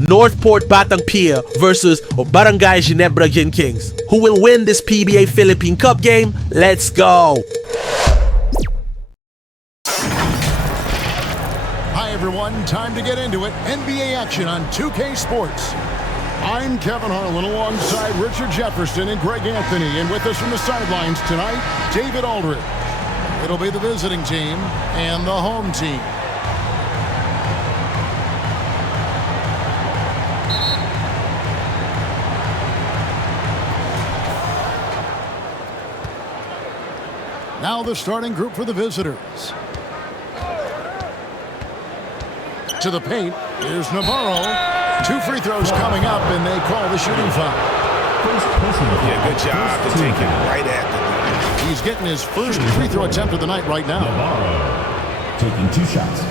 Northport Batang PIER versus Barangay Ginebra Kings. Who will win this PBA Philippine Cup game? Let's go! Hi everyone, time to get into it. NBA action on 2K Sports. I'm Kevin Harlan alongside Richard Jefferson and Greg Anthony, and with us from the sidelines tonight, David Aldridge. It'll be the visiting team and the home team. Now the starting group for the visitors. To the paint, here's Navarro. 2 free throws coming up, and they call the shooting foul. Yeah, good job to take him right at He's getting his first free throw attempt of the night right now. Navarro taking 2 shots.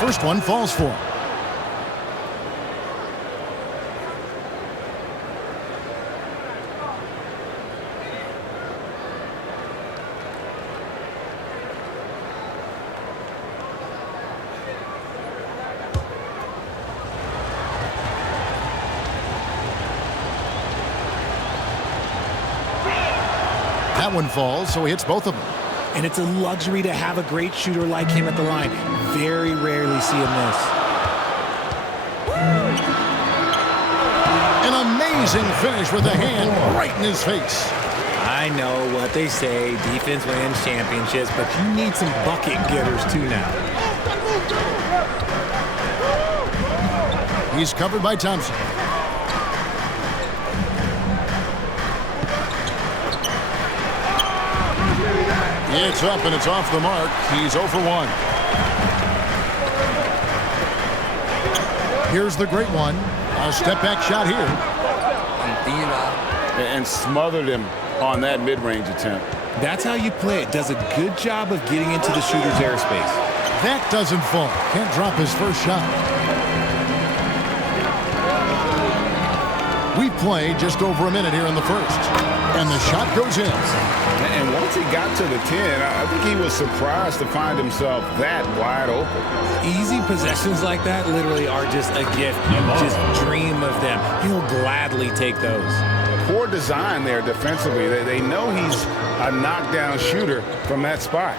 First one falls for him. That one falls, so he hits both of them. And it's a luxury to have a great shooter like him at the line. Very rarely see him miss. An amazing finish with the hand right in his face. I know what they say, defense wins championships, but you need some bucket getters too now. He's covered by Thompson. It's up and it's off the mark. He's 0 for 1. Here's the great one. A step back shot here. And smothered him on that mid-range attempt. That's how you play it. Does a good job of getting into the shooter's airspace. That doesn't fall. Can't drop his first shot. We played just over a minute here in the first. And the shot goes in. And once he got to the 10, I think he was surprised to find himself that wide open. Easy possessions like that literally are just a gift. You just dream of them. He'll gladly take those. Poor design there defensively. They know he's a knockdown shooter from that spot.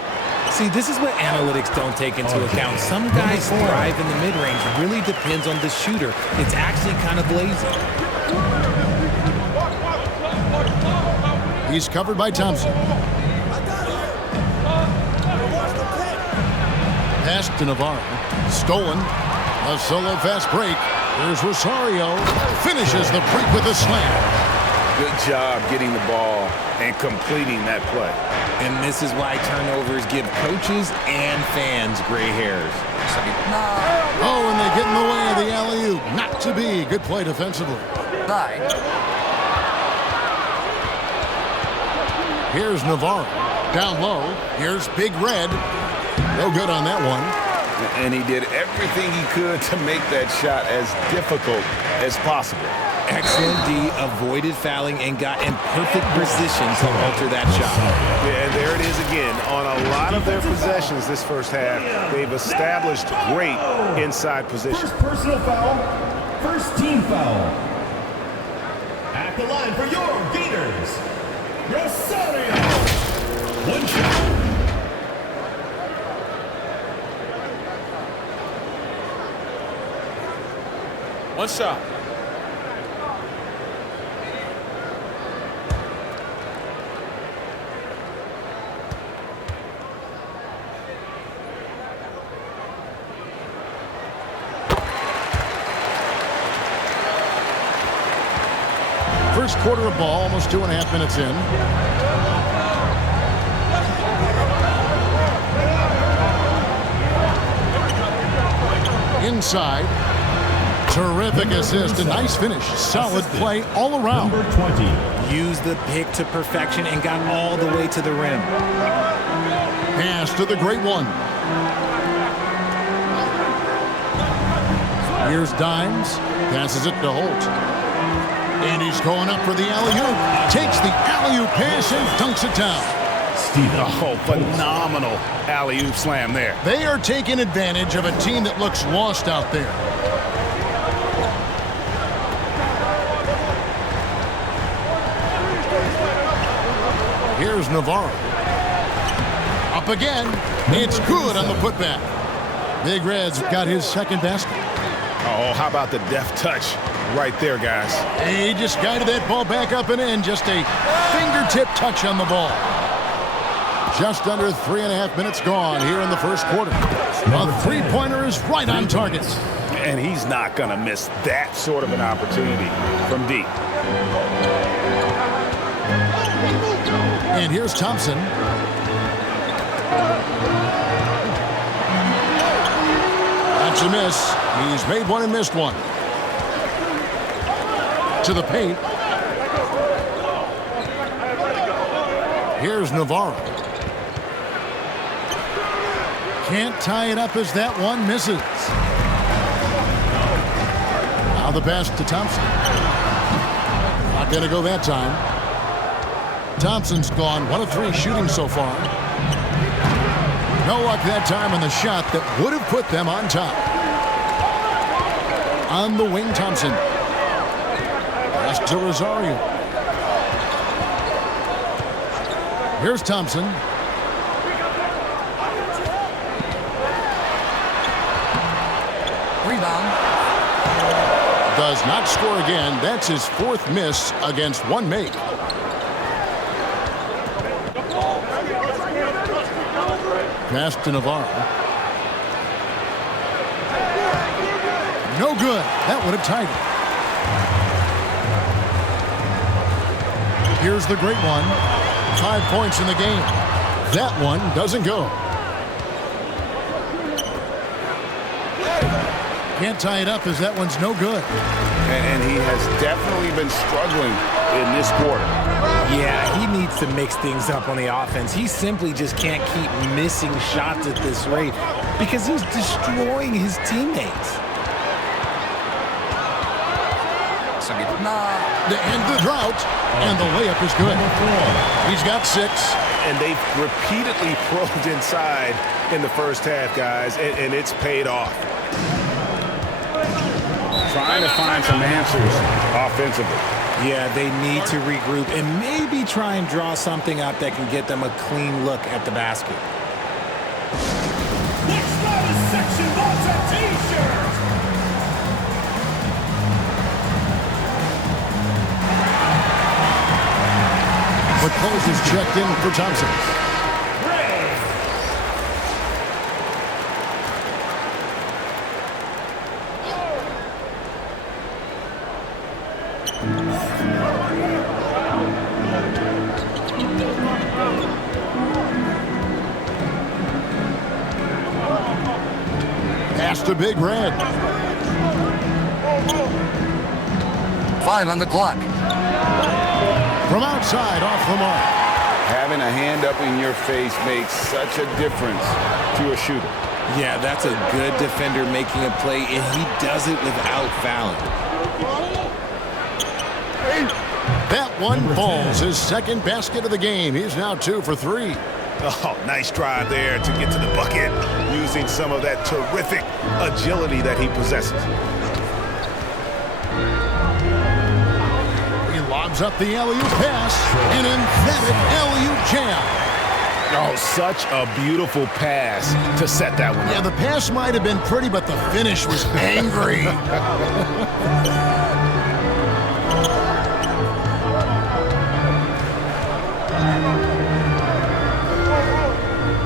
See, this is what analytics don't take into account. Some guys thrive in the mid-range. Really depends on the shooter. It's actually kind of lazy. He's covered by Thompson. Pass to Navarro. Stolen. A solo fast break. Here's Rosario. Finishes the break with a slam. Good job getting the ball and completing that play. And this is why turnovers give coaches and fans gray hairs. Oh, and they get in the way of the alley-oop. Not to be. Good play defensively. Here's Navarro. Down low. Here's Big Red. No good on that one. And he did everything he could to make that shot as difficult as possible. Excellent D, avoided fouling, and got in perfect position to alter that shot. Yeah, and there it is again. On a lot of their possessions this first half, they've established great inside position. First personal foul, first team foul. At the line for your Gators, Rosario. One shot. One shot. First quarter of ball, almost 2.5 minutes in. Inside. Terrific assist, a nice finish. Solid play all around. Number 20. Used the pick to perfection and got all the way to the rim. Pass to the great one. Here's Dimes. Passes it to Holt. And he's going up for the alley-oop. Takes the alley-oop pass and dunks it down. Oh, phenomenal alley-oop slam there. They are taking advantage of a team that looks lost out there. Here's Navarro. Up again. It's good on the putback. Big Red's got his second basket. Oh, how about the deft touch right there, guys? He just guided that ball back up and in. Just a fingertip touch on the ball. Just under 3.5 minutes gone here in the first quarter. A three-pointer is right on target. And he's not going to miss that sort of an opportunity from deep. And here's Thompson. That's a miss. He's made one and missed one. To the paint. Here's Navarro. Can't tie it up as that one misses. Now the pass to Thompson. Not going to go that time. Thompson's gone 1 of 3 shooting so far. No luck that time on the shot that would have put them on top. On the wing, Thompson. Pass to Rosario. Here's Thompson. Rebound. Does not score again. That's his 4th miss against 1 make. Pass to Navarro. No good. That would have tied it. Here's the great one. 5 points in the game. That one doesn't go. Can't tie it up as that one's no good. And he has definitely been struggling in this quarter. Yeah, he needs to mix things up on the offense. He simply just can't keep missing shots at this rate because he's destroying his teammates. To end the drought, and the layup is good. He's got 6. And they've repeatedly probed inside in the first half, guys, and it's paid off. Trying to find some answers offensively. Yeah, they need to regroup and maybe try and draw something up that can get them a clean look at the basket. Next round is section wants a t-shirt. McCullough is checked in for Thompson. Pass to Big Red. 5 on the clock. From outside, off the mark. Having a hand up in your face makes such a difference to a shooter. Yeah, that's a good defender making a play, and he does it without fouling. That one falls. His second basket of the game. He's now 2 for 3. Oh, nice drive there to get to the bucket, using some of that terrific agility that he possesses. He lobs up the alley-oop pass. An emphatic alley-oop jam. Oh, such a beautiful pass to set that one Yeah, up. the pass might have been pretty, but the finish was angry.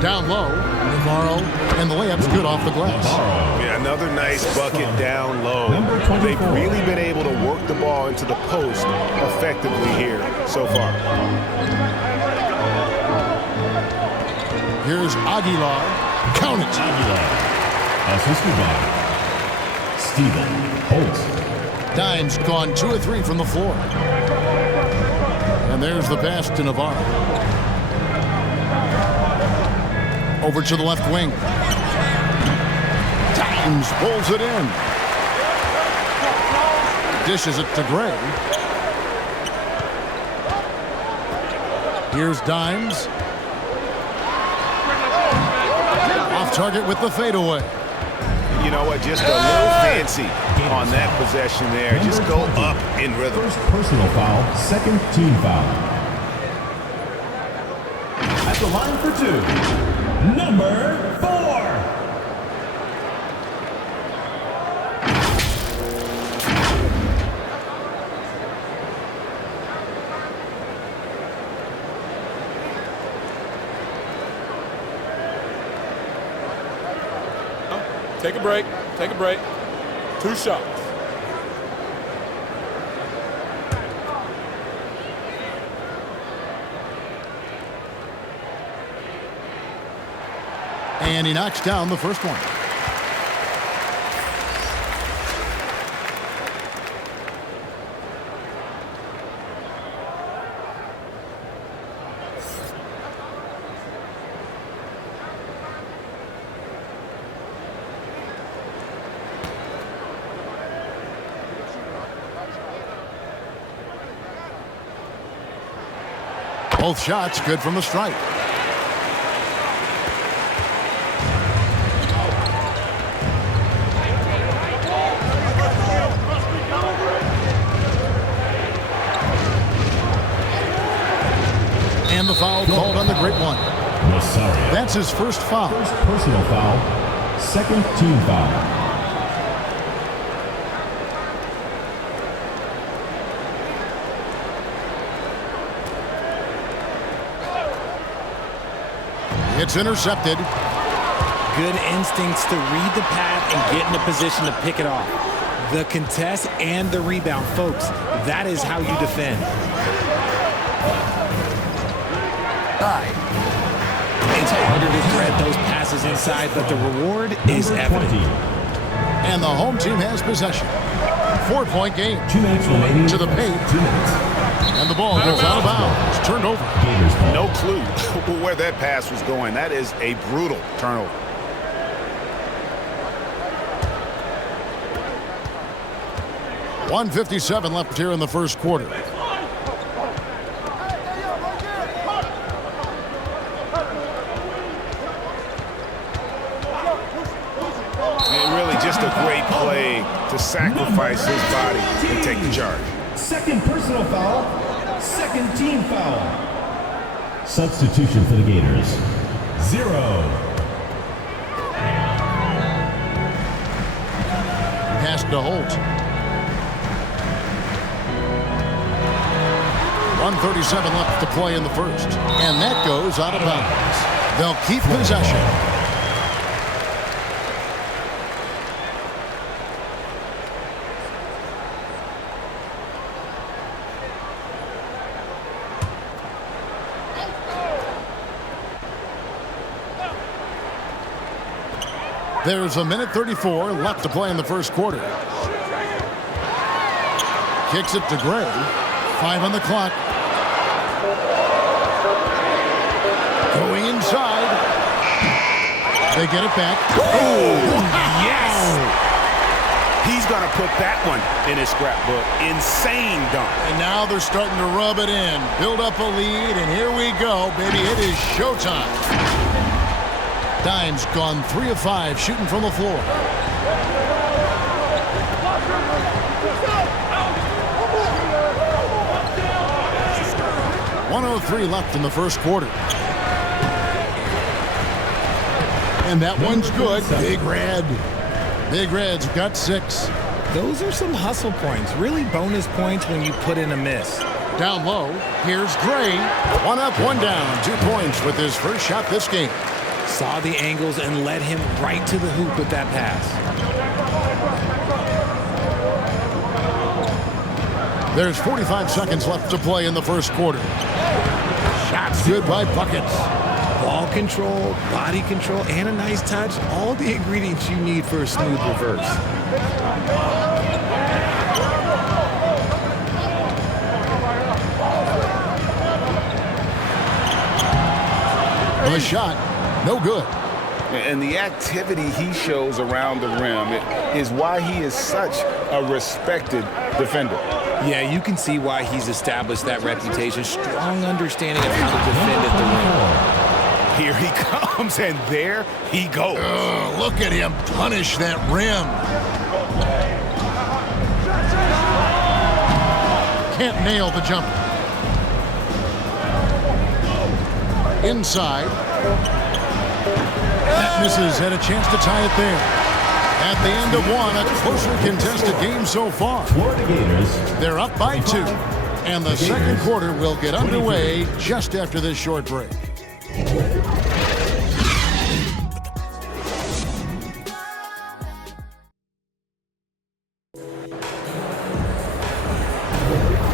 Down low, Navarro, and the layup's good off the glass. Yeah, another nice bucket down low. Number 24. They've really been able to work the ball into the post effectively here so far. Here's Aguilar. Count it. Aguilar. Assisted by Stephen Holt. Dimes gone 2 of 3 from the floor. And there's the pass to Navarro. Over to the left wing. Dimes pulls it in. Dishes it to Gray. Here's Dimes. Off target with the fadeaway. You know what? Just a little fancy on that possession there. Just go up in rhythm. First personal foul, second team foul. At the line for 2, number 4. Take a break. Take a break. 2 shots. And he knocks down the first one. Both shots good from the stripe. And the foul called on the great one. Rosario. That's his first foul. First personal foul, second team foul. It's intercepted. Good instincts to read the path and get in a position to pick it off. The contest and the rebound, folks. That is how you defend. It's harder to thread those passes inside, but the reward is evident. And the home team has possession. 4-point game. 2 minutes remaining. To the paint. 2 minutes. And the ball goes out of bounds. It's turned over. Gators ball. No clue where that pass was going. That is a brutal turnover. .157 left here in the first quarter. And really just a great play to sacrifice his body and take the charge. Second personal foul, second team foul. Substitution for the Gators. 0. Pass to Holt. 1:37 left to play in the first. And that goes out of bounds. They'll keep possession. There's 1:34 left to play in the first quarter. Kicks it to Gray. 5 on the clock. Going inside. They get it back. Oh, yes! He's going to put that one in his scrapbook. Insane dunk. And now they're starting to rub it in. Build up a lead, and here we go, baby. It is showtime. Dimes gone 3 of 5 shooting from the floor. .103 left in the first quarter. And that one's good. Big Red. Big Red's got 6. Those are some hustle points. Really bonus points when you put in a miss. Down low, here's Gray. 1 up, 1 down. 2 points with his first shot this game. Saw the angles and led him right to the hoop with that pass. There's 45 seconds left to play in the first quarter. Shots good by Buckets. Ball Ball control, body control, and a nice touch. All the ingredients you need for a smooth reverse. The shot, no good. And the activity he shows around the rim is why he is such a respected defender. Yeah, you can see why he's established that reputation. Strong understanding of how to defend at the rim. Here he comes, and there he goes. Look at him punish that rim. Can't nail the jumper. Inside. That misses. Had a chance to tie it there. At the end of one, a closer contested game so far. Florida Gators. They're up by 2. And the second quarter will get underway just after this short break.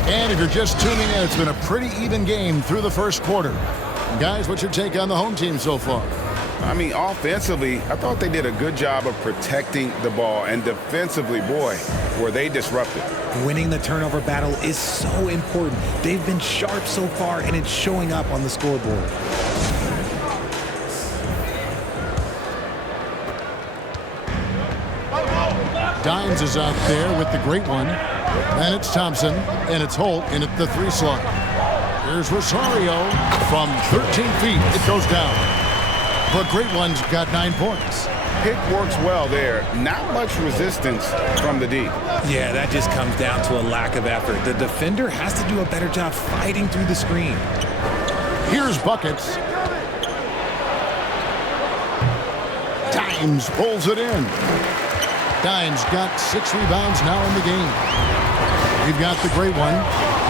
And if you're just tuning in, it's been a pretty even game through the first quarter. Guys, what's your take on the home team so far? I mean, offensively, I thought they did a good job of protecting the ball. And defensively, boy, were they disruptive. Winning the turnover battle is so important. They've been sharp so far, and it's showing up on the scoreboard. Dimes is out there with the great one. And it's Thompson, and it's Holt in at the 3 slot. Here's Rosario from 13 feet. It goes down. The great one's got 9 points. Pick works well there. Not much resistance from the D. Yeah, that just comes down to a lack of effort. The defender has to do a better job fighting through the screen. Here's buckets. Dimes pulls it in. Dimes got 6 rebounds now in the game. We've got the great one.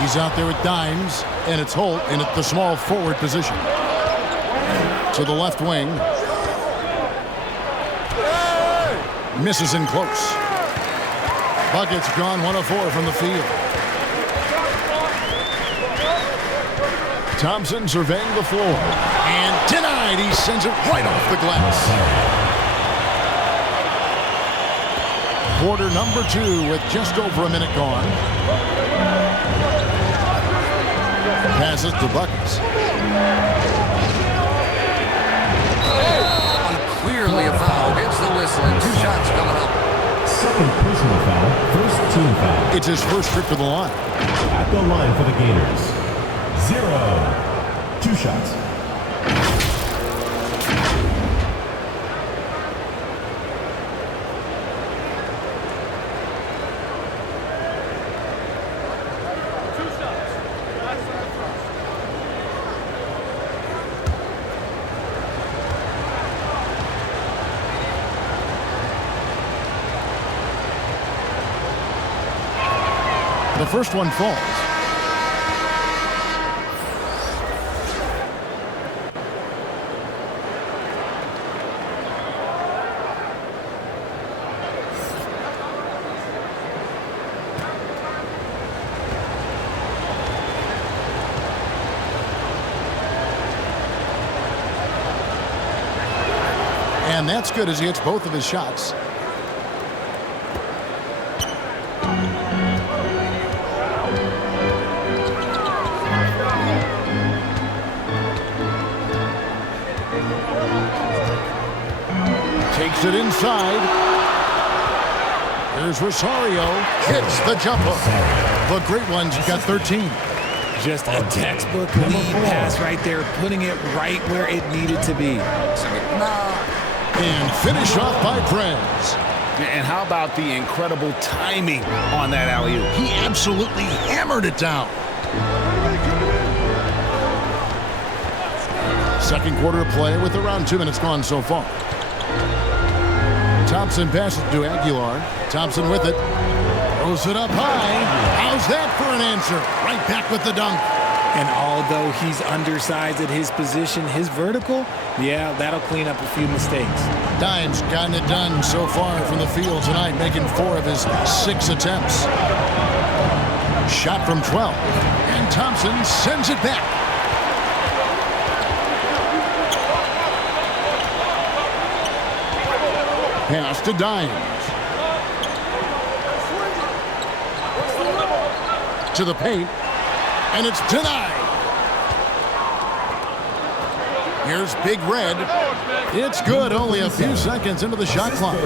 He's out there with Dimes, and it's Holt in at the small forward position. To the left wing. Misses in close. Bucket's gone 1 of 4 from the field. Thompson surveying the floor. And denied. He sends it right off the glass. Quarter number 2 with just over a minute gone. Passes to Buckets. Clearly a foul. Gets the whistle and 2 shots coming up. Second personal foul. First team foul. It's his first trip to the line. At the line for the Gators. 0. 2 shots. The first one falls. And that's good as he hits both of his shots. Takes it inside. Here's Rosario. Hits the jumper. The great one's got 13. Just a textbook lead pass right there, putting it right where it needed to be. And finished off by Prez. And how about the incredible timing on that alley-oop? He absolutely hammered it down. Second quarter of play with around 2 minutes gone so far. Thompson passes to Aguilar. Thompson with it. Throws it up high. How's that for an answer? Right back with the dunk. And although he's undersized at his position, his vertical, yeah, that'll clean up a few mistakes. Dimes gotten it done so far from the field tonight, making 4 of his 6 attempts. Shot from 12. And Thompson sends it back. Pass to Dynes. To the paint. And it's denied. Here's Big Red. It's good. Only a few seconds into the shot clock.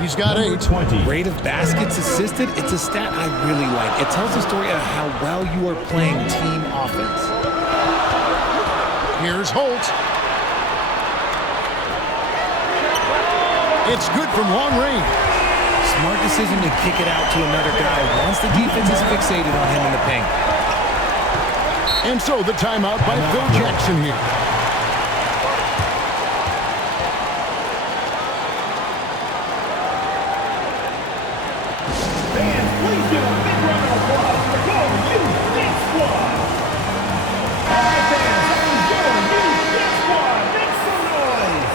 He's got 8. Rate of baskets assisted, it's a stat I really like. It tells the story of how well you are playing team offense. Here's Holt. It's good from long range. Smart decision to kick it out to another guy once the defense is fixated on him in the paint. And so the timeout by Phil Jackson here. Fans, please give a big round of applause for your youth dance squad. All right, fans, that was your youth dance squad. Make some noise.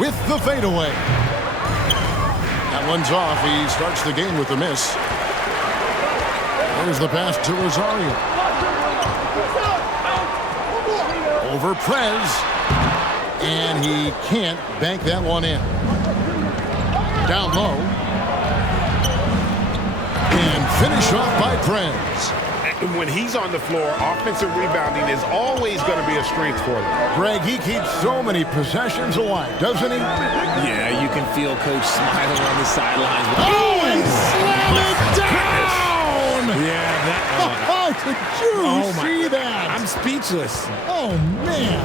With the fadeaway. That one's off. He starts the game with a miss. There's the pass to Rosario. Over Prez. And he can't bank that one in. Down low. And finish off by Prez. When he's on the floor, offensive rebounding is always going to be a strength for them. Greg, he keeps so many possessions alive, doesn't he? Yeah, you can feel Coach smiling on the sidelines. Oh, and slam it down! Yeah, that. Oh, did you see that? I'm speechless. Oh, man.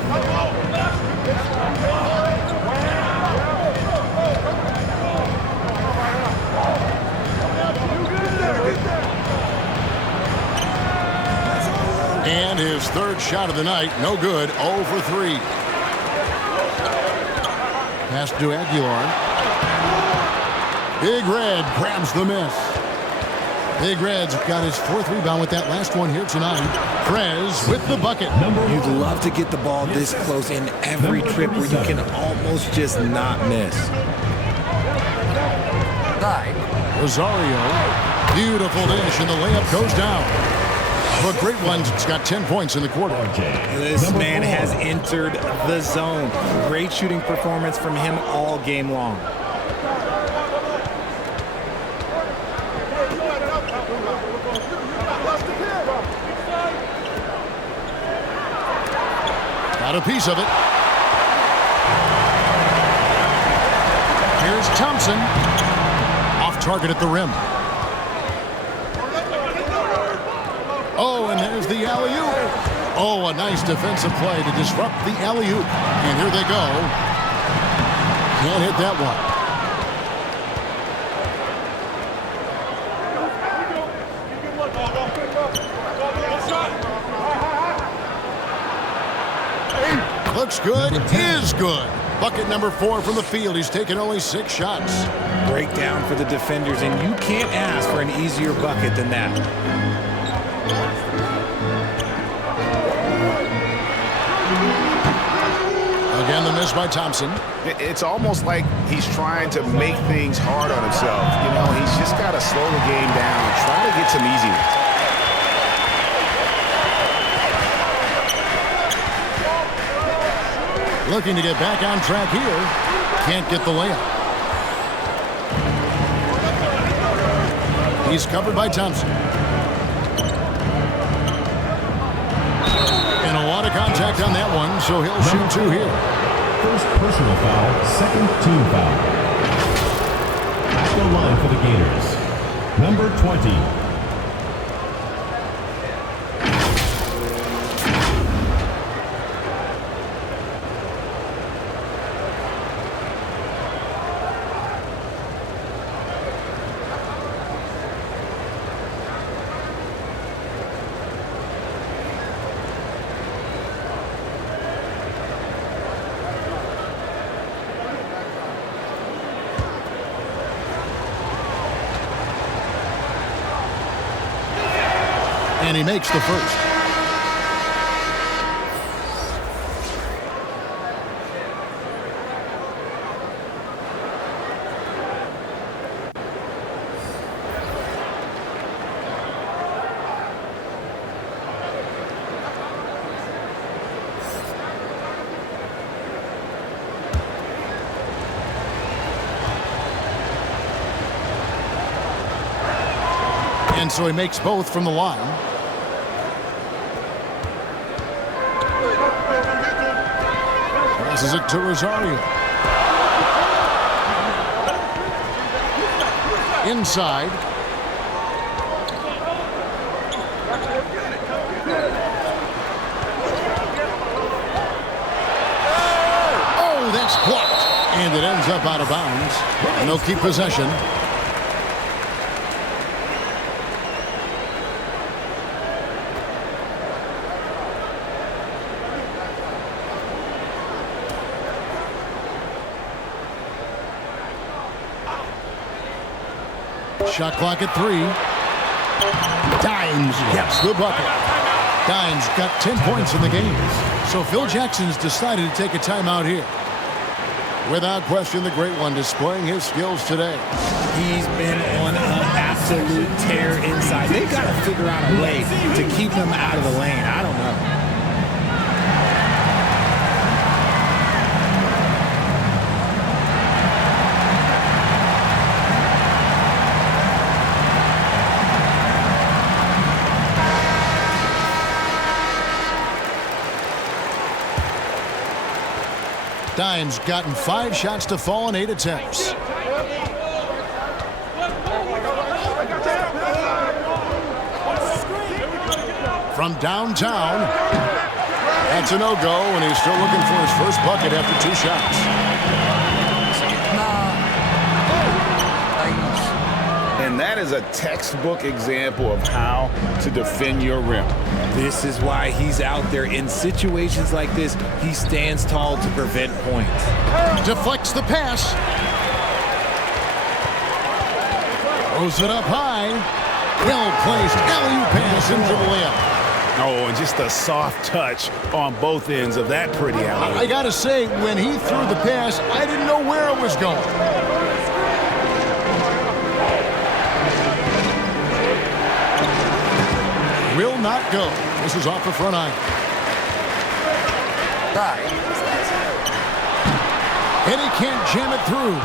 And his third shot of the night, no good, 0 for 3. Pass to Aguilar. Big Red grabs the miss. Big Red's got his 4th rebound with that last one here tonight. Prez with the bucket. You'd love to get the ball this close in every trip where you can almost just not miss. 9. Rosario, beautiful dish, and the layup goes down. But great ones, it's got 10 points in the quarter. This man has entered the zone. Great shooting performance from him all game long. Got a piece of it. Here's Thompson. Off target at the rim. Oh, and there's the alley-oop. Oh, a nice defensive play to disrupt the alley-oop. And here they go. Can't hit that one. Looks good, is good. Bucket number 4 from the field. He's taken only 6 shots. Breakdown for the defenders, and you can't ask for an easier bucket than that. Again, the miss by Thompson. It's almost like he's trying to make things hard on himself. You know, he's just got to slow the game down and try to get some easy ones. Looking to get back on track here. Can't get the layup. He's covered by Thompson. And a lot of contact on that one, so he'll shoot 2 here. First personal foul, second team foul. At the line for the Gators, number 20. And he makes the first. And so he makes both from the line. Passes it to Rosario. Inside. Oh, that's blocked. And it ends up out of bounds. And they'll keep possession. Shot clock at 3. Dimes gets the bucket. Dimes got 10 points in the game. So Phil Jackson's decided to take a timeout here. Without question, the great one displaying his skills today. He's been on an absolute tear inside. They've got to figure out a way to keep him out of the lane. I don't know. Dimes gotten 5 shots to fall in 8 attempts. From downtown, that's a no-go, and he's still looking for his first bucket after 2 shots. And that is a textbook example of how to defend your rim. This is why he's out there in situations like this. He stands tall to prevent points. Deflects the pass. Throws it up high. Well placed. Alley-oop pass into the layup. Oh, and just a soft touch on both ends of that pretty alley. I gotta say, when he threw the pass, I didn't know where it was going. Will not go. This is off the front iron. And he can't jam it through.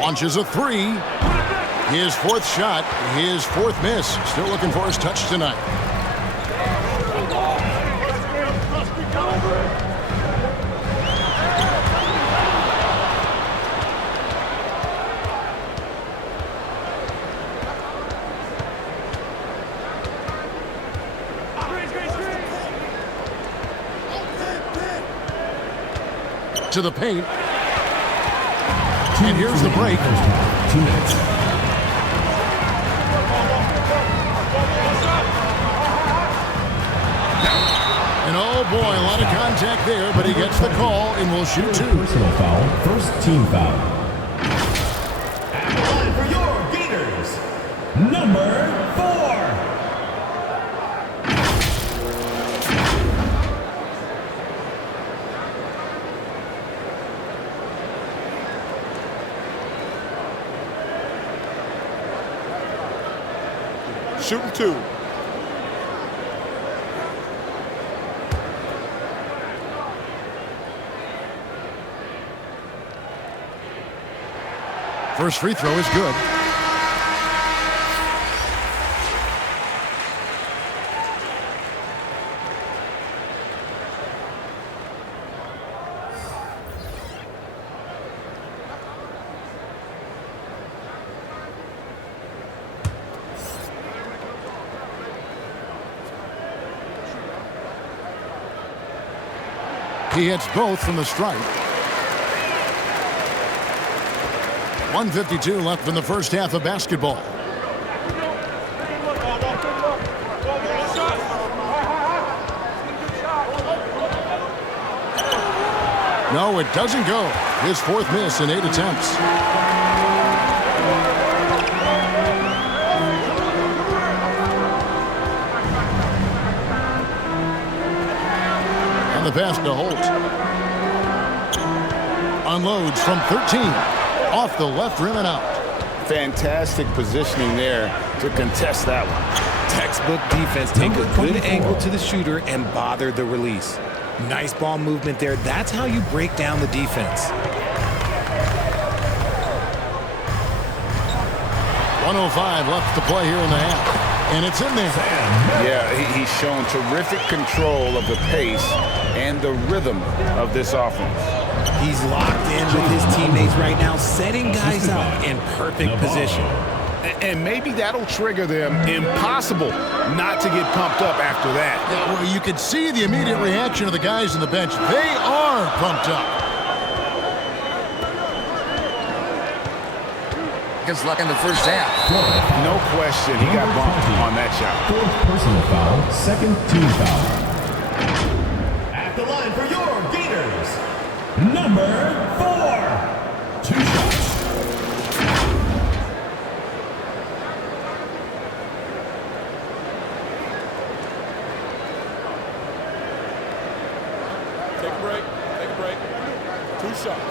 Launches a 3. His 4th shot, his 4th miss. Still looking for his touch tonight. To the paint. And here's the break. 2 minutes. And oh boy, a lot of contact there, but he gets the call and will shoot 2. Personal foul. First team foul. At the line for your Gators, number 4. Shooting 2. First free throw is good. He hits both from the stripe. 1:52 left in the first half of basketball. No, it doesn't go. His 4th miss in 8 attempts. And the pass to Holt. Unloads from 13. Off the left rim and out. Fantastic positioning there to contest that one. Textbook defense. Take a good angle to the shooter and bother the release. Nice ball movement there. That's how you break down the defense. 1:05 left to play here in the half. And it's in there. Yeah, he's shown terrific control of the pace and the rhythm of this offense. He's locked in with his teammates right now, setting guys up in perfect position. And maybe that'll trigger them. Impossible not to get pumped up after that. Yeah, well, you could see the immediate reaction of the guys on the bench. They are pumped up. Gets luck in the first half. No question, he got bumped on that shot. Fourth personal foul, second team foul. At the line for your Gators, number 4. 2 shots. Take a break. Take a break. 2 shots.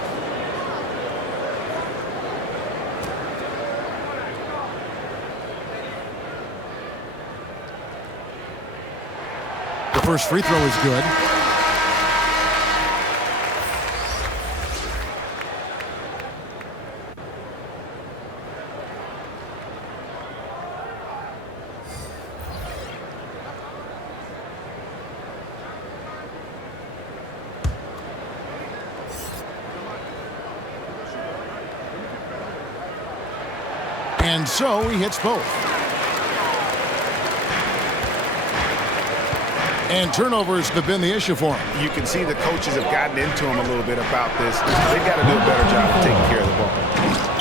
The first free throw is good. And so he hits both. And turnovers have been the issue for him. You can see the coaches have gotten into him a little bit about this. They've got to do a better job of taking care of the ball.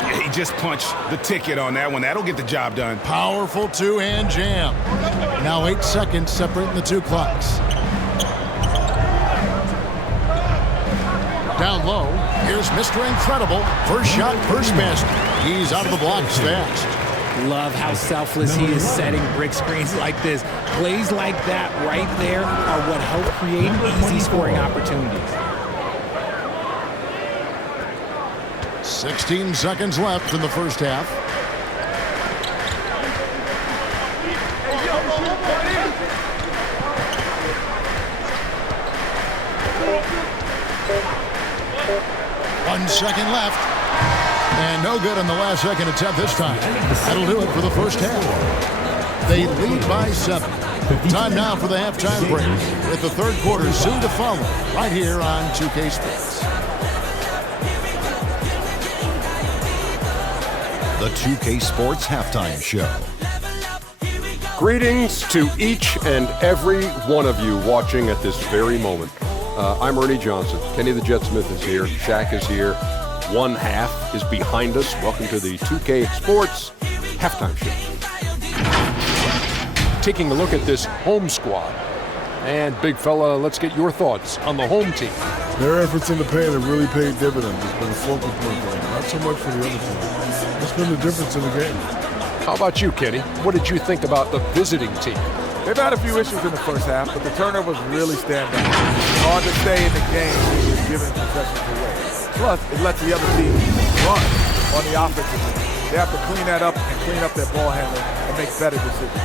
Yeah, he just punched the ticket on that one. That'll get the job done. Powerful two-hand jam. Now 8 seconds separating the two clocks. Down low, here's Mr. Incredible. First shot, first basket. He's out of the blocks fast. Love how selfless he is setting brick screens like this. Plays like that right there are what help create easy scoring opportunities. 16 seconds left in the first half. One second left. And no good on the last second attempt this time. That'll do it for the first half. They lead by 7. Time now for the halftime break, with the third quarter soon to follow, right here on 2K Sports. The 2K Sports Halftime Show. Greetings to each and every one of you watching at this very moment. I'm Ernie Johnson. Kenny the Jet Smith is here. Shaq is here. One half is behind us. Welcome to the 2K Sports Halftime Show. Taking a look at this home squad. And big fella, let's get your thoughts on the home team. Their efforts in the paint have really paid dividends. It's been a focal point for them, not so much for the other team. It's been the difference in the game. How about you, Kenny? What did you think about the visiting team? They've had a few issues in the first half, but the turnovers really stand out. It's hard to stay in the game when you're giving possessions away. Plus, it lets the other team run on the offensive end. They have to clean that up and clean up their ball handling and make better decisions.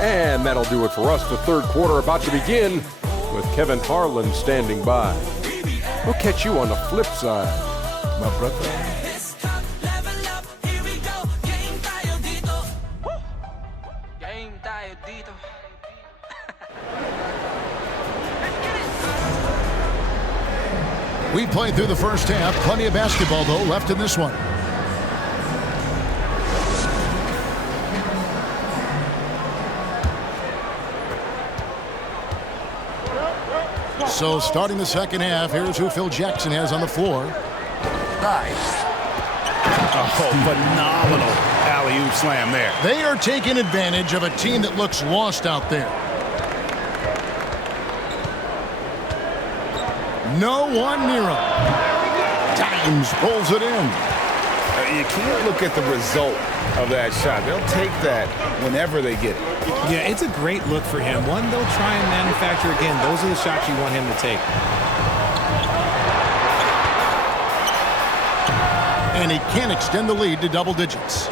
And that'll do it for us. The third quarter about to begin with Kevin Harlan standing by. We'll catch you on the flip side. My brother. We played through the first half. Plenty of basketball, though, left in this one. So starting the second half, here's who Phil Jackson has on the floor. Nice. Oh, phenomenal alley-oop slam there. They are taking advantage of a team that looks lost out there. No one near him. Dimes pulls it in. You can't look at the result of that shot. They'll take that whenever they get it. Yeah, it's a great look for him. One they'll try and manufacture again. Those are the shots you want him to take. And he can extend the lead to double digits.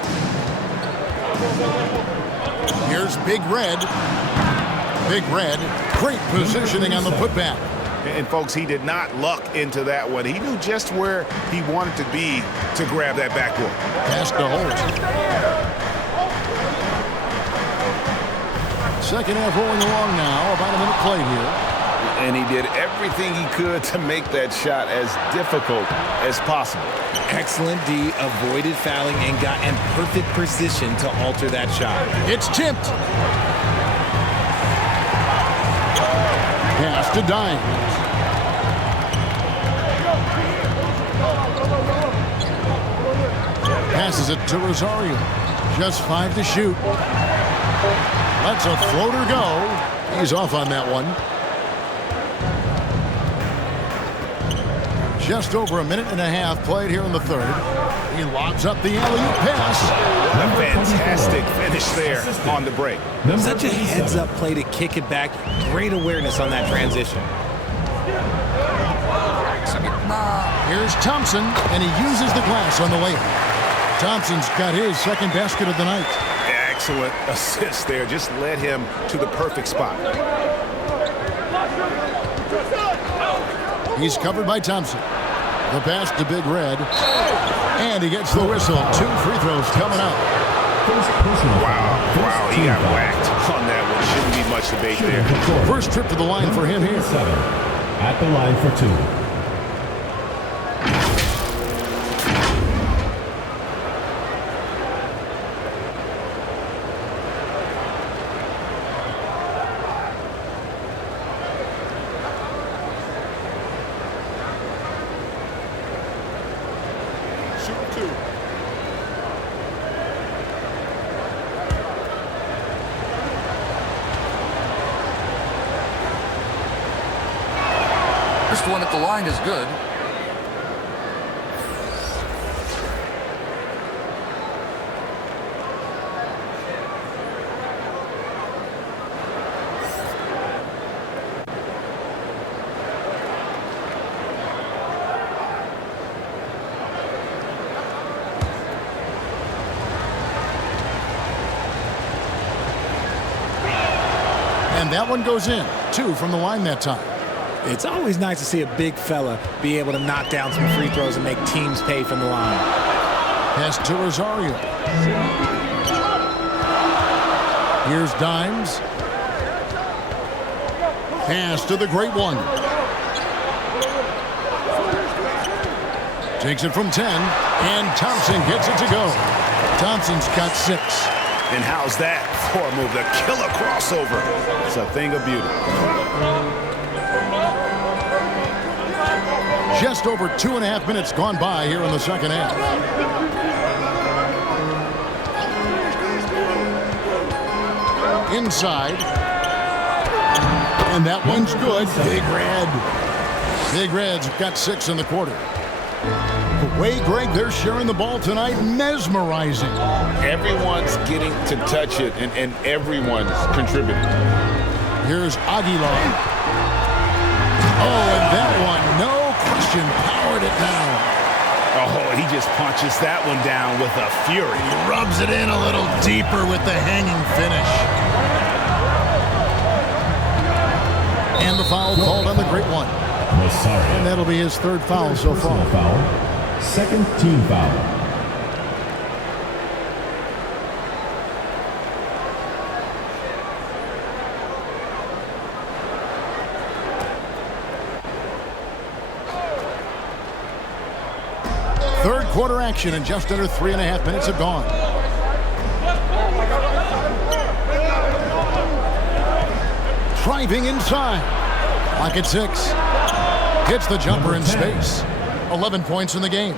Here's Big Red. Big Red, great positioning on the putback. And folks, he did not luck into that one. He knew just where he wanted to be to grab that backboard. Pass to Holt. Second half rolling along now. About a minute played here. And he did everything he could to make that shot as difficult as possible. Excellent D, avoided fouling and got in perfect position to alter that shot. It's tipped. Pass to Dime. Passes it to Rosario. Just 5 to shoot. Lets a floater go. He's off on that one. Just over a minute and a half played here in the third. He lobs up the alley-oop pass. What a fantastic finish there on the break. Such a heads-up play to kick it back. Great awareness on that transition. Here's Thompson, and he uses the glass on the layup. Thompson's got his second basket of the night. Excellent assist there. Just led him to the perfect spot. He's covered by Thompson. The pass to Big Red. And he gets the whistle. 2 free throws coming up. Wow, he got whacked on that one. Shouldn't be much debate there. First trip to the line for him here. 7 at the line for 2. First one at the line is good. And that one goes in. 2 from the line that time. It's always nice to see a big fella be able to knock down some free throws and make teams pay from the line. Pass to Rosario. Here's Dimes. Pass to the great one. Takes it from 10, and Thompson gets it to go. Thompson's got 6. And how's that for a move? The killer crossover. It's a thing of beauty. Just over 2.5 minutes gone by here in the second half. Inside. And that one's good. Big Red. Big Red's got 6 in the quarter. The way, Greg, they're sharing the ball tonight, mesmerizing. Everyone's getting to touch it, and everyone's contributing. Here's Aguilar. Oh, and that one, no question, powered it down. Oh, he just punches that one down with a fury. He rubs it in a little deeper with the hanging finish. And the foul called on the great one. And that'll be his 3rd foul so far. Second team foul. Third quarter action, and just under 3.5 minutes have gone. Driving inside. Clock at 6. Hits the jumper in space. 11 points in the game.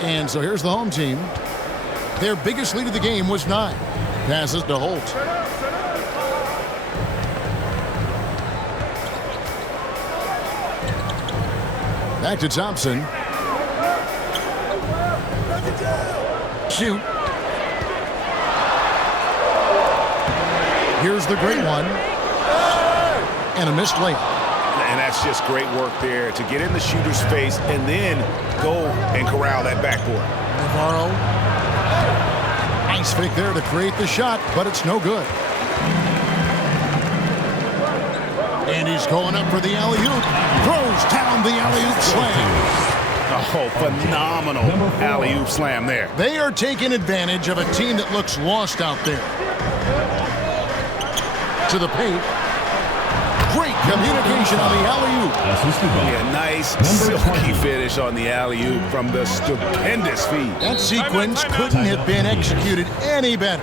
And so here's the home team. Their biggest lead of the game was 9. Passes to Holt. Back to Thompson. Shoot. Here's the great one. And a missed layup. And that's just great work there to get in the shooter's face and then go and corral that backboard. Navarro. Nice fake there to create the shot, but it's no good. And he's going up for the alley-oop. Throws down the alley-oop slam. Oh, phenomenal alley-oop slam there. They are taking advantage of a team that looks lost out there. To the paint. Great communication on the alley-oop. Yeah, nice silky finish on the alley-oop from the stupendous feed. That sequence couldn't have been executed any better.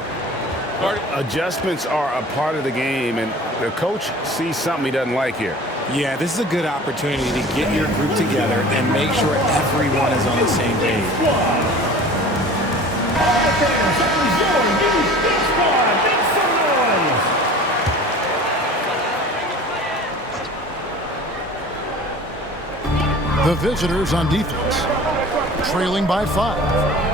Adjustments are a part of the game, and the coach sees something he doesn't like here. Yeah, this is a good opportunity to get your group together and make sure everyone is on the same page. The visitors on defense, trailing by 5.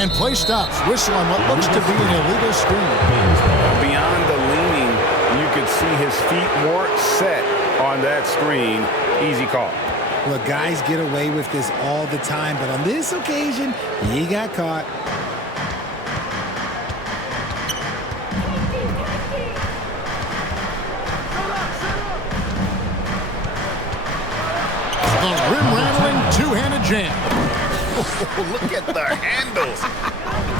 And play stops. Whistle on what looks to be an illegal screen. Beyond the leaning, you could see his feet weren't set on that screen. Easy call. Look, guys get away with this all the time, but on this occasion, he got caught. The rim-rattling two-handed jam. Look at the handles.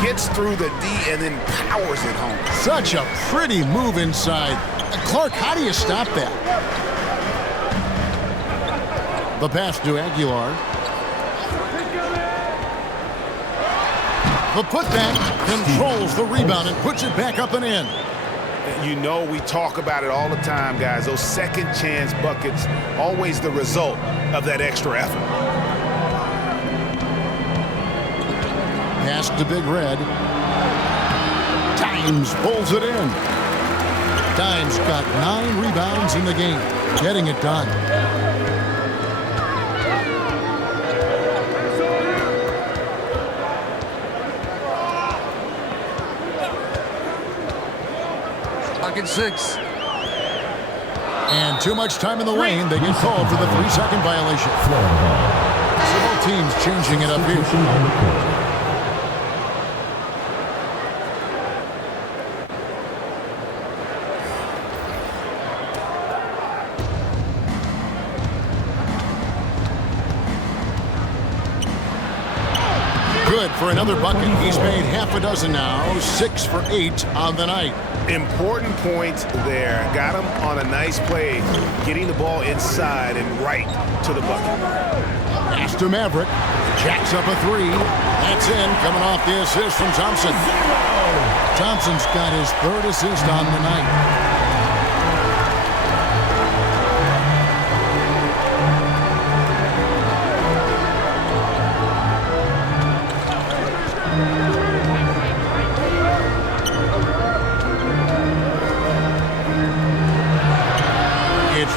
Gets through the D and then powers it home. Such a pretty move inside. Clark, how do you stop that? The pass to Aguilar. The putback controls the rebound and puts it back up and in. You know we talk about it all the time, guys. Those second chance buckets, always the result of that extra effort. Pass to Big Red. Dimes pulls it in. Dimes got 9 rebounds in the game, getting it done. Pocket 6. And too much time in the lane. They get called for the 3-second violation. Several teams changing it up here. Good for another bucket. He's made half a dozen now. 6 for 8 on the night. Important points there. Got him on a nice play, getting the ball inside and right to the bucket. Pass to Maverick. Jacks up a 3. That's in, coming off the assist from Thompson. Thompson's got his 3rd assist on the night.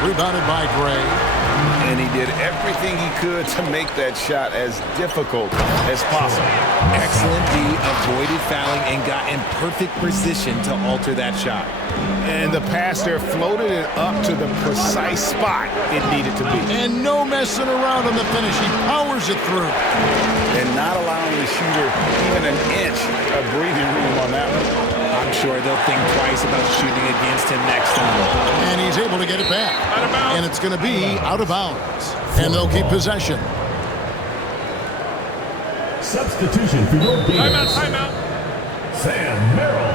Rebounded by Gray. And he did everything he could to make that shot as difficult as possible. Excellent D, avoided fouling, and got in perfect position to alter that shot. And the pass there floated it up to the precise spot it needed to be. And no messing around on the finish. He powers it through. And not allowing the shooter even an inch of breathing room on that one. I'm sure they'll think twice about shooting against him next time. And he's able to get it back. And it's going to be out of bounds. And they'll keep possession. Substitution for your Gators. Timeout. Sam Merrill,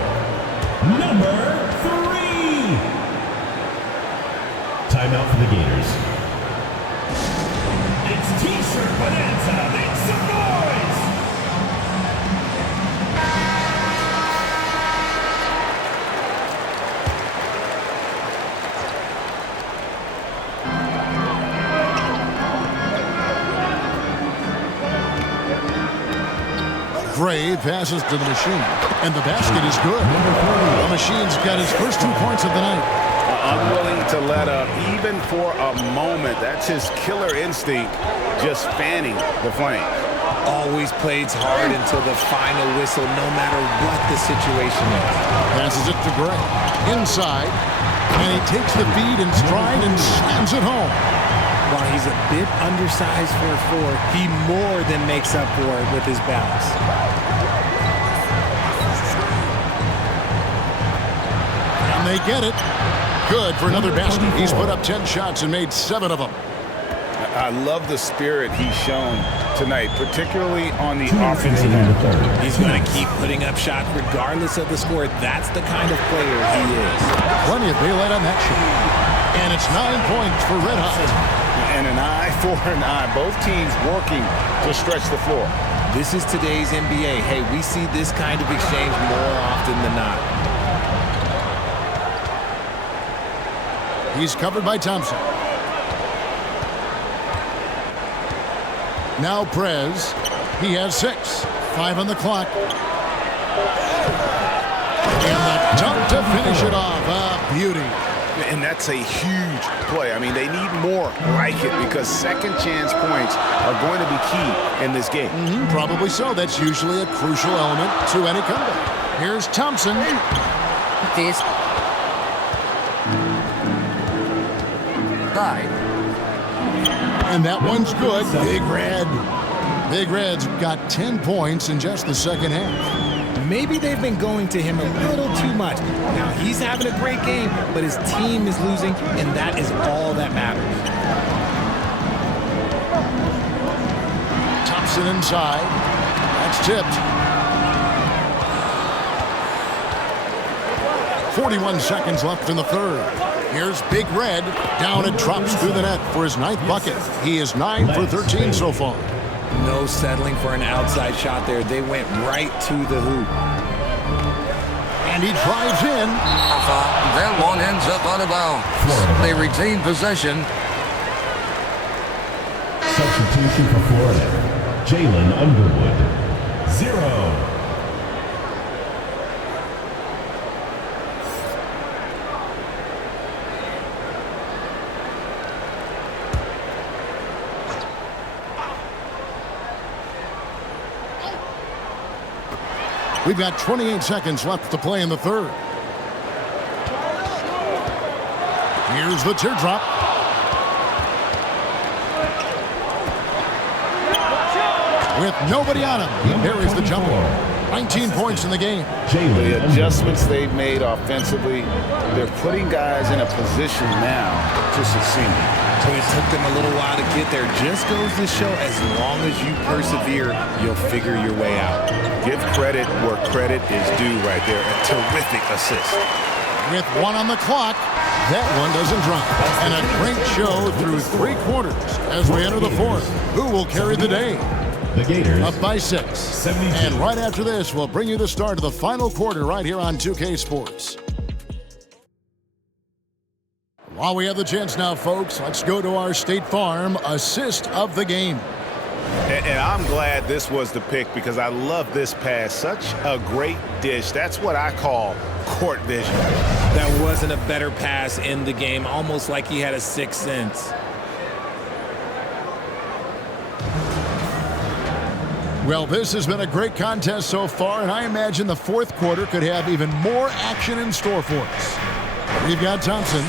number 3. Timeout for the Gators. It's T-shirt bonanza. Make some noise. Gray passes to the machine, and the basket is good. The machine's got his first 2 points of the night. Unwilling to let up, even for a moment. That's his killer instinct, just fanning the flame. Always plays hard until the final whistle, no matter what the situation is. Passes it to Gray. Inside, and he takes the feed in stride and slams it home. While he's a bit undersized for a 4, he more than makes up for it with his balance. And they get it. Good for another basket. He's put up 10 shots and made 7 of them. I love the spirit he's shown tonight, particularly on the offensive end. He's going to keep putting up shots regardless of the score. That's the kind of player he is. Plenty of daylight on that shot. And it's 9 points for Red Hot. And an eye for an eye. Both teams working to stretch the floor. This is today's NBA. Hey, we see this kind of exchange more often than not. He's covered by Thompson. Now Prez. He has 6. 5 on the clock. And the dunk to finish it off. A beauty. And that's a huge play. I mean, they need more like it because second chance points are going to be key in this game. Probably so. That's usually a crucial element to any comeback. Here's Thompson. This. Side. And that one's good. Big Red. Big Red's got 10 points in just the second half. Maybe they've been going to him a little too much. Now, he's having a great game, but his team is losing, and that is all that matters. Thompson inside. That's tipped. 41 seconds left in the third. Here's Big Red. Down and drops through the net for his 9th bucket. He is 9 for 13 so far. No settling for an outside shot there. They went right to the hoop. And he drives in. That one ends up out of bounds. They retain possession. Substitution for Florida, Jalen Underwood, 0. We've got 28 seconds left to play in the third. Here's the teardrop. With nobody on him, he buries the jumper. 19 points in the game. The adjustments they've made offensively, they're putting guys in a position now to succeed. So it took them a little while to get there. Just goes to show as long as you persevere, you'll figure your way out. Give credit where credit is due right there. A terrific assist. With 1 on the clock, that one doesn't drop. And a great show through 3 quarters as we enter the fourth. Who will carry the day? The Gators up by 6. 72. And right after this, we'll bring you the start of the final quarter right here on 2K Sports. While we have the chance now, folks, let's go to our State Farm assist of the game. And I'm glad this was the pick because I love this pass. Such a great dish. That's what I call court vision. That wasn't a better pass in the game, almost like he had a 6th sense. Well, this has been a great contest so far, and I imagine the fourth quarter could have even more action in store for us. We've got Thompson.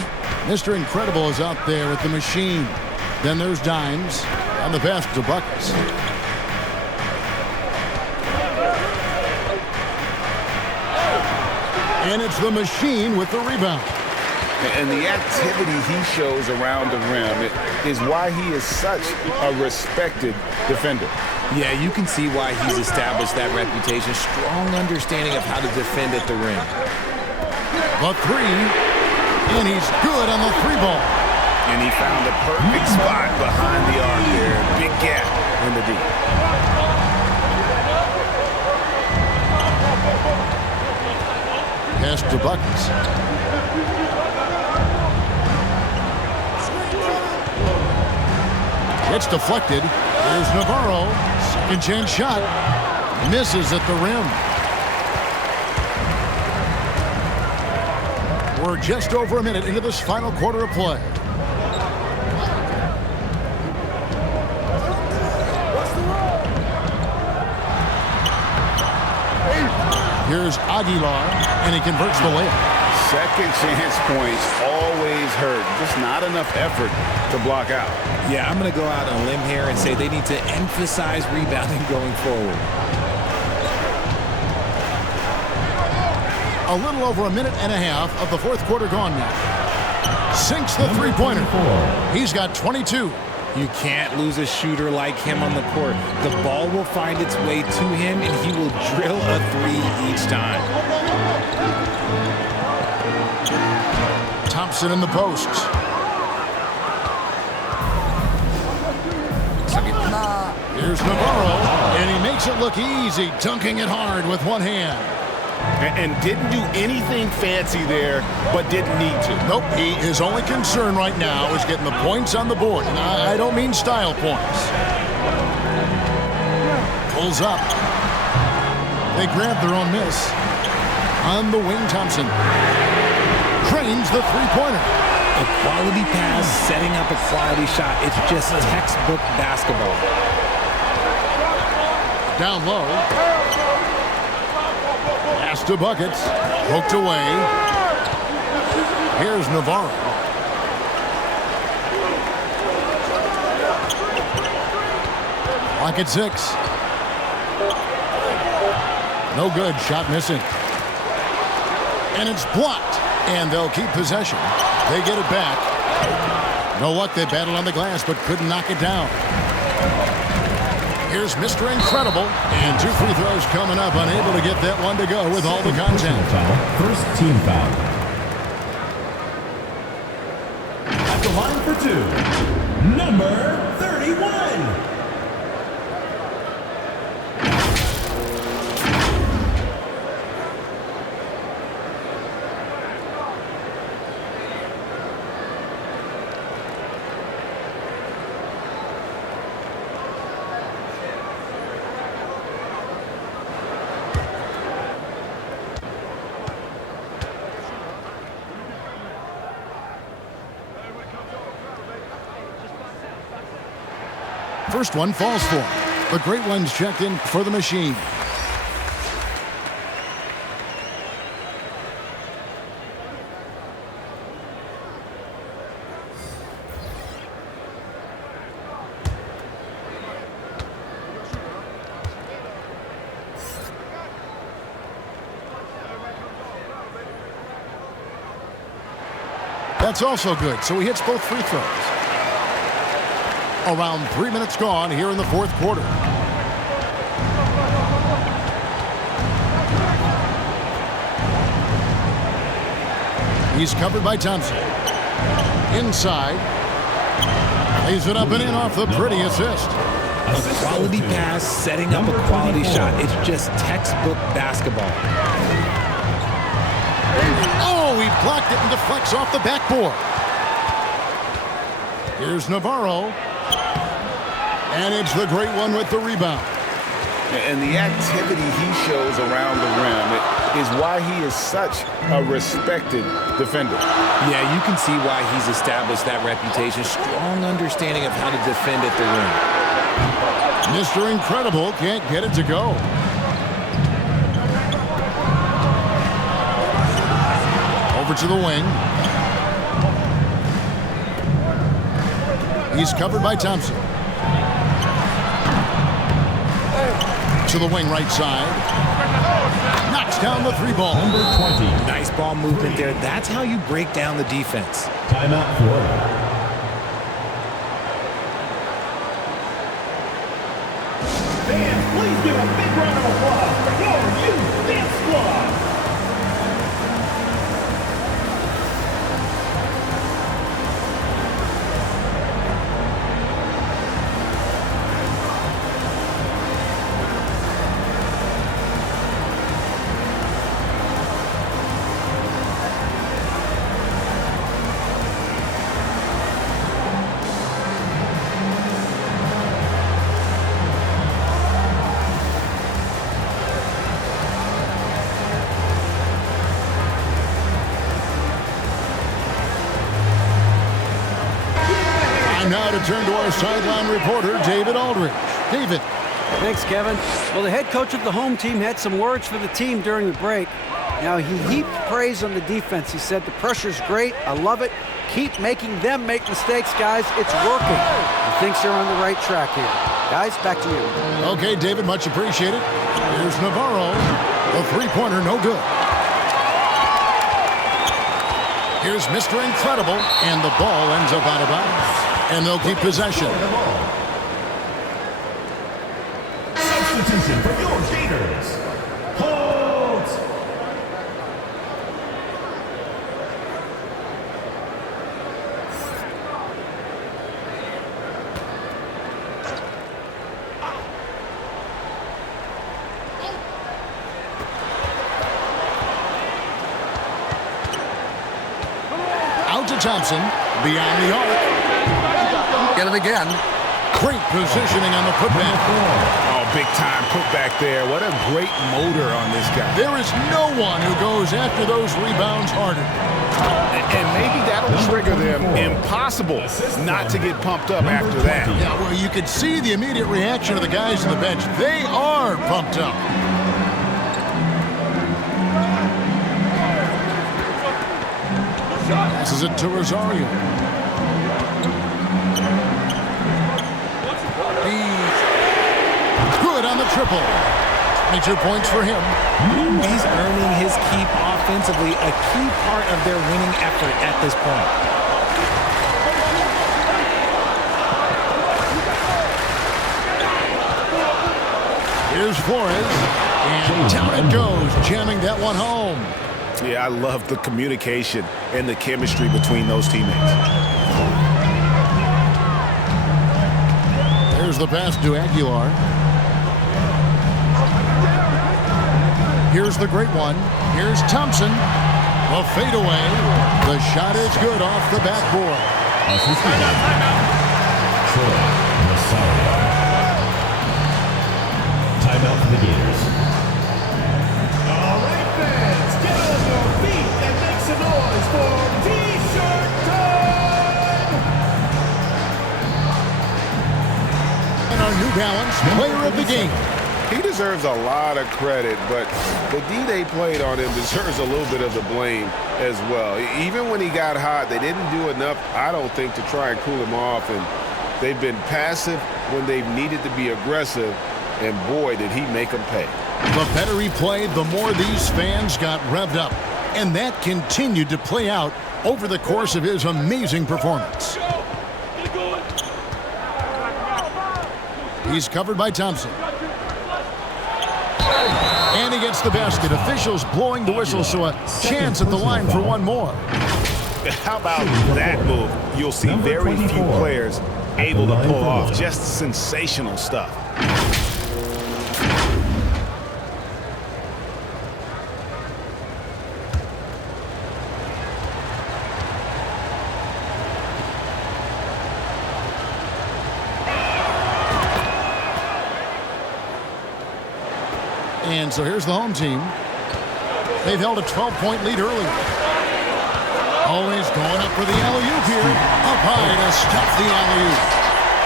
Mr. Incredible is out there with the machine. Then there's Dimes on the pass to Buckets. And it's the machine with the rebound. And the activity he shows around the rim is why he is such a respected defender. Yeah, you can see why he's established that reputation. Strong understanding of how to defend at the rim. The 3. And he's good on the 3-ball. And he found the perfect spot behind the arc there. Big gap in the D. Pass to Buckets. It's deflected. There's Navarro. Second chance shot. Misses at the rim. We're just over a minute into this final quarter of play. Here's Aguilar, and he converts the layup. Second chance points always hurt. Just not enough effort to block out. Yeah, I'm going to go out on a limb here and say they need to emphasize rebounding going forward. A little over a minute and a half of the fourth quarter gone now. Sinks the three-pointer. He's got 22. You can't lose a shooter like him on the court. The ball will find its way to him, and he will drill a three each time. Thompson in the posts. Here's Navarro, and he makes it look easy, dunking it hard with one hand. And didn't do anything fancy there, but didn't need to. Nope, his only concern right now is getting the points on the board. And I don't mean style points. Pulls up. They grab their own miss. On the wing, Thompson. Cranes the three-pointer. A quality pass, setting up a quality shot. It's just textbook basketball. Down low. Pass to buckets. Poked away. Here's Navarro. Lock at 6. No good. Shot missing. And it's blocked. And they'll keep possession. They get it back. No luck. They battled on the glass but couldn't knock it down. Here's Mr. Incredible. And 2 free throws coming up. Unable to get that one to go with all the contact. First team foul. At the line for 2, number 31. First one falls for him. The great ones checked in for the machine. That's also good, so he hits both free throws. Around 3 minutes gone here in the fourth quarter. He's covered by Thompson. Inside. Lays it up and in off the pretty assist. A quality pass, setting up a quality shot. It's just textbook basketball. Oh, he blocked it and deflects off the backboard. Here's Navarro. And it's the great one with the rebound. And the activity he shows around the rim is why he is such a respected defender. Yeah, you can see why he's established that reputation. Strong understanding of how to defend at the rim. Mr. Incredible can't get it to go. Over to the wing. He's covered by Thompson. To the wing right side. Knocks down the 3 ball. Number 20. Nice ball movement there. That's how you break down the defense. Timeout, Florida. Fans, please give a big round of applause for your youth dance squad. Now to turn to our sideline reporter, David Aldridge. David. Thanks, Kevin. Well, the head coach of the home team had some words for the team during the break. Now, he heaped praise on the defense. He said, the pressure's great. I love it. Keep making them make mistakes, guys. It's working. He thinks they're on the right track here. Guys, back to you. Okay, David, much appreciated. Here's Navarro. The three-pointer, no good. Here's Mr. Incredible, and the ball ends up out of bounds. And they'll keep possession. Substitution for your Gators. Hold. Out to Thompson, beyond the arc. Get it again. Great positioning on the putback. Oh, big-time putback there. What a great motor on this guy. There is no one who goes after those rebounds harder. And maybe that'll trigger them. Impossible not to get pumped up after that. Yeah, well, you could see the immediate reaction of the guys on the bench. They are pumped up. Passes it to Rosario. Good on the triple. 22 points for him. He's earning his keep offensively, a key part of their winning effort at this point. Here's Flores. And down it goes, jamming that one home. Yeah, I love the communication and the chemistry between those teammates. There's the pass to Aguilar. Here's the great one. Here's Thompson. The fadeaway. The shot is good off the backboard. Timeout for the Gators. All right, fans, get on your feet and make some noise for T-shirt time! And our New Balance player of the game. He deserves a lot of credit, but the D they played on him deserves a little bit of the blame as well. Even when he got hot, they didn't do enough, I don't think, to try and cool him off. And they've been passive when they've needed to be aggressive. And boy, did he make them pay. The better he played, the more these fans got revved up. And that continued to play out over the course of his amazing performance. He's covered by Thompson. And he gets the basket. Officials blowing the whistle, so a chance at the line for one more. How about that move? You'll see very few players able to pull off just sensational stuff. And so here's the home team. They've held a 12-point lead earlier. Always going up for the alley-oop here. Up high to stuff the alley-oop.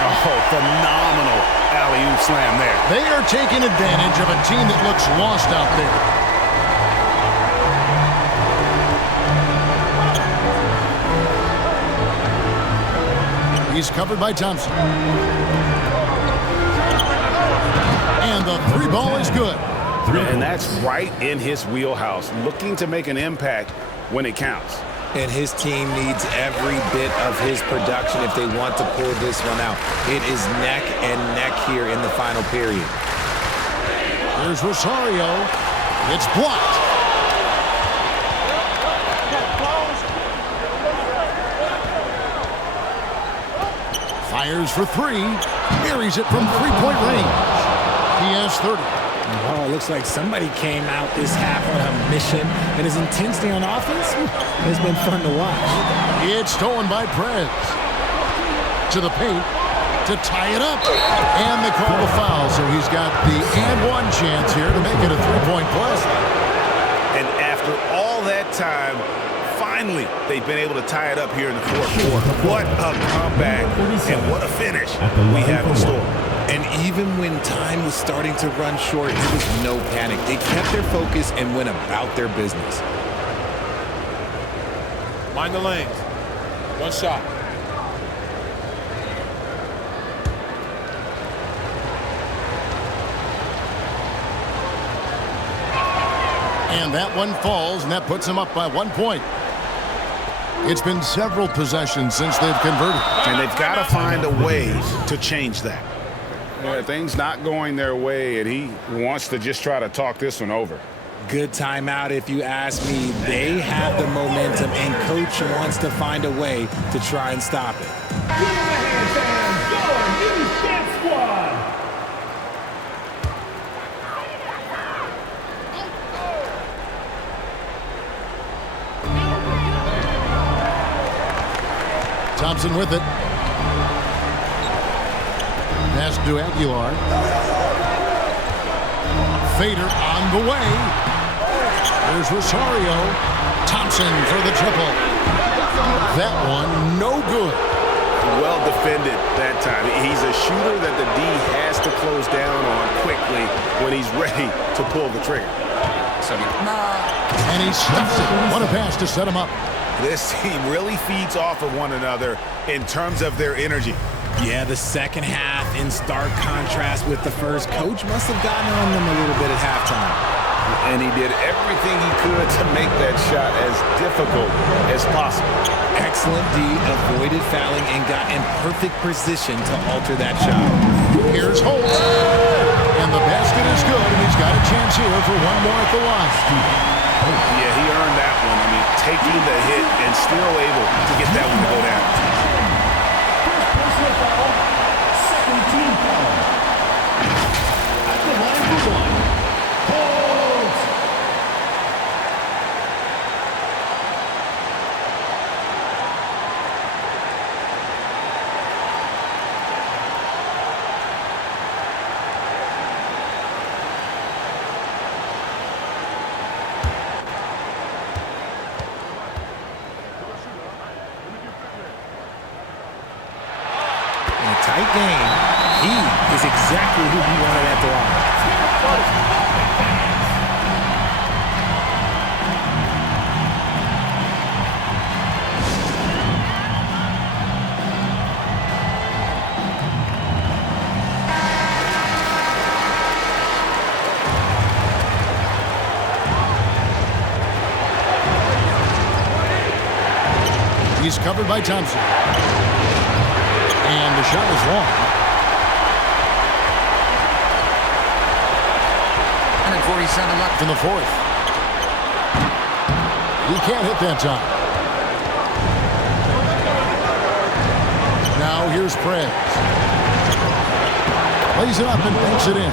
Oh, phenomenal alley-oop slam there. They are taking advantage of a team that looks lost out there. He's covered by Thompson. And the three ball is good. And that's right in his wheelhouse, looking to make an impact when it counts. And his team needs every bit of his production if they want to pull this one out. It is neck and neck here in the final period. Here's Rosario. It's blocked. Fires for three. Buries it from three-point range. He has 30. Oh, it looks like somebody came out this half on a mission, and his intensity on offense has been fun to watch. It's stolen by Prez. To the paint to tie it up. And they call the foul, so he's got the and one chance here to make it a three-point play. And after all that time, finally, they've been able to tie it up here in the fourth quarter. What a comeback and what a finish we have in store. And even when time was starting to run short, there was no panic. They kept their focus and went about their business. Mind the lanes. One shot. And that one falls, and that puts them up by 1 point. It's been several possessions since they've converted. And they've got to find a way to change that. Yeah, things not going their way, and he wants to just try to talk this one over. Good timeout if you ask me. They have the momentum, and Coach wants to find a way to try and stop it. Give him a hand, fans. Your new Stat Squad. Thompson with it. Pass to Aguilar. Fader on the way. There's Rosario. Thompson for the triple. That one, no good. Well defended that time. He's a shooter that the D has to close down on quickly when he's ready to pull the trigger. And he stuffs it. What a pass to set him up. This team really feeds off of one another in terms of their energy. Yeah, the second half in stark contrast with the first. Coach must have gotten on them a little bit at halftime. And he did everything he could to make that shot as difficult as possible. Excellent D, avoided fouling and got in perfect position to alter that shot. Here's Holt. And the basket is good, and he's got a chance here for one more at the line. Yeah, he earned that one. I mean, taking the hit and still able to get that one to go down. Personal foul. Second team foul. At the line for one. Hold. Tight game. He is exactly who he wanted at the line. He's covered by Thompson. And the shot is long. 147 left in the fourth. He can't hit that time. Now here's Prez. Plays it up and banks it in.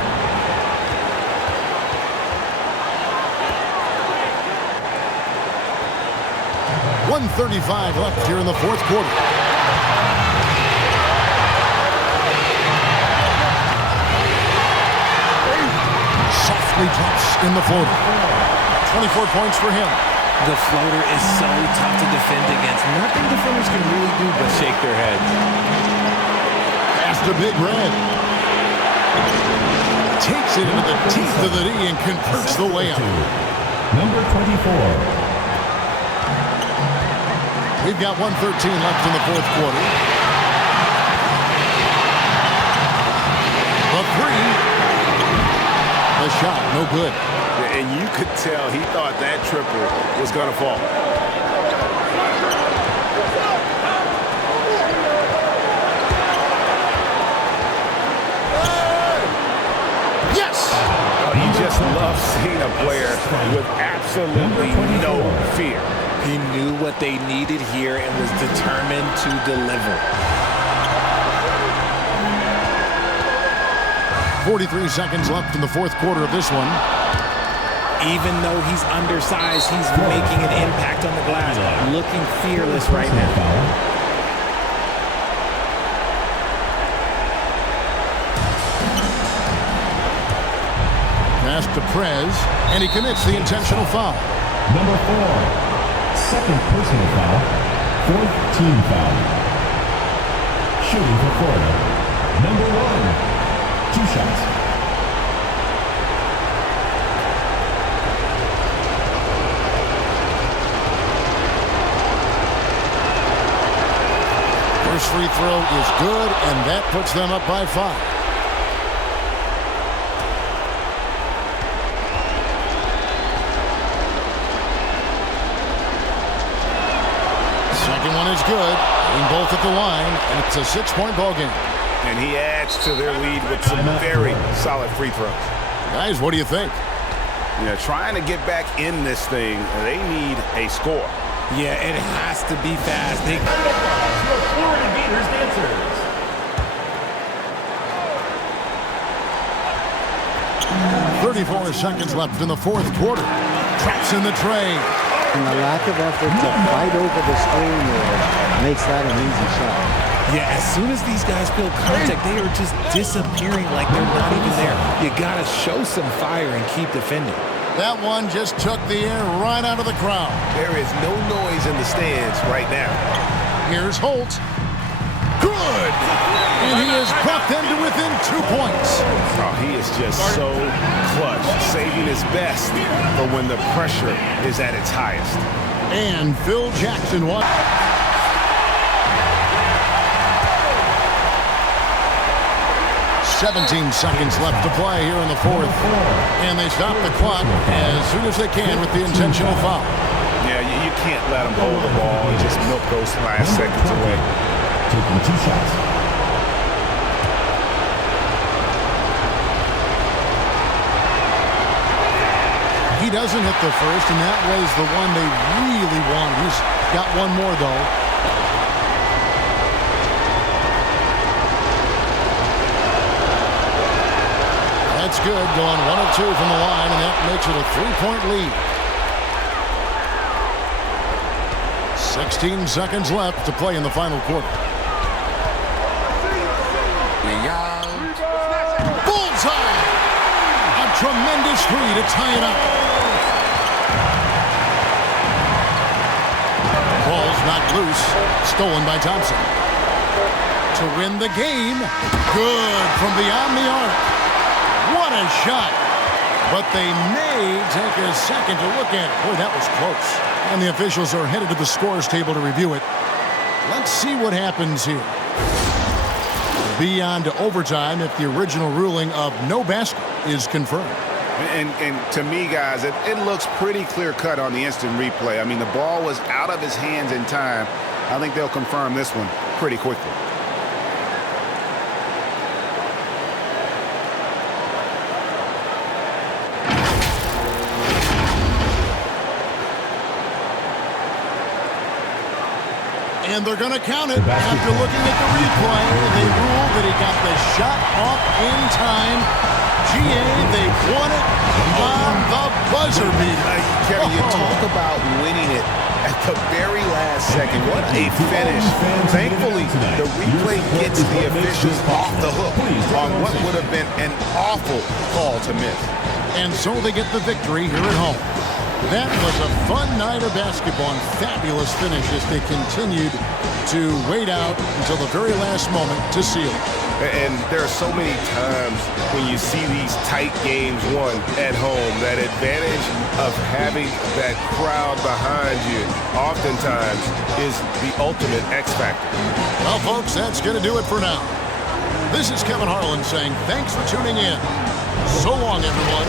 .135 left here in the fourth quarter. Drops in the floater. 24 points for him. The floater is so tough to defend against. Nothing defenders can really do but shake their heads. Pass to Big Red. Takes it into the teeth of the D and converts the layup. Number 24. We've got 1:13 left in the fourth quarter. The three. The shot, no good. And you could tell he thought that triple was going to fall. Yes! Oh, you just love seeing a player with absolutely no fear. He knew what they needed here and was determined to deliver. 43 seconds left in the fourth quarter of this one. Even though he's undersized, he's making an impact on the glass. Looking fearless right now. Pass to Prez, and he commits the intentional foul. Number 4. Second personal foul. Fourth team foul. Shooting for Florida. Number 1. 2 shots. First free throw is good, and that puts them up by 5. Second one is good. Hitting both at the line, and it's a 6-point ball game. And he adds to their lead with some very solid free throws. Guys, what do you think? You know, trying to get back in this thing, they need a score. Yeah, it has to be fast. They... Your Florida Gators dancers. 34 seconds left in the 4th quarter. Traps in the tray. And the lack of effort to fight over the screen makes that an easy shot. Yeah, as soon as these guys feel contact, they are just disappearing like they're not even there. You got to show some fire and keep defending. That one just took the air right out of the crowd. There is no noise in the stands right now. Here's Holt. Good! And he has brought them to within 2 points. Oh, he is just so clutch, saving his best for when the pressure is at its highest. And Phil Jackson won. 17 seconds left to play here in the 4th. And they stop the clock as soon as they can with the intentional foul. Yeah, you can't let them hold the ball and just milk those last seconds away. Taking 2 shots. He doesn't hit the first, and that was the one they really wanted. He's got one more, though. That's good, going 1 of 2 from the line, and that makes it a 3-point lead. 16 seconds left to play in the final quarter. Bullseye! A tremendous 3 to tie it up. Ball's knocked loose, stolen by Thompson. To win the game, good from beyond the arc. What a shot! But they may take a second to look at it. Boy, that was close. And the officials are headed to the scores table to review it. Let's see what happens here. Beyond to overtime if the original ruling of no basket is confirmed. And to me, guys, it looks pretty clear-cut on the instant replay. I mean, the ball was out of his hands in time. I think they'll confirm this one pretty quickly. And they're going to count it. After looking at the replay, they ruled that he got the shot off in time. GA, they won it on the buzzer beater. Kevin, you talk about winning it at the very last second. What a finish. Thankfully, the replay gets the officials off the hook on what would have been an awful call to miss. And so they get the victory here at home. That was a fun night of basketball and fabulous finish as they continued to wait out until the very last moment to seal it. And there are so many times when you see these tight games won at home, that advantage of having that crowd behind you oftentimes is the ultimate X factor. Well, folks, that's going to do it for now. This is Kevin Harlan saying thanks for tuning in. So long, everyone.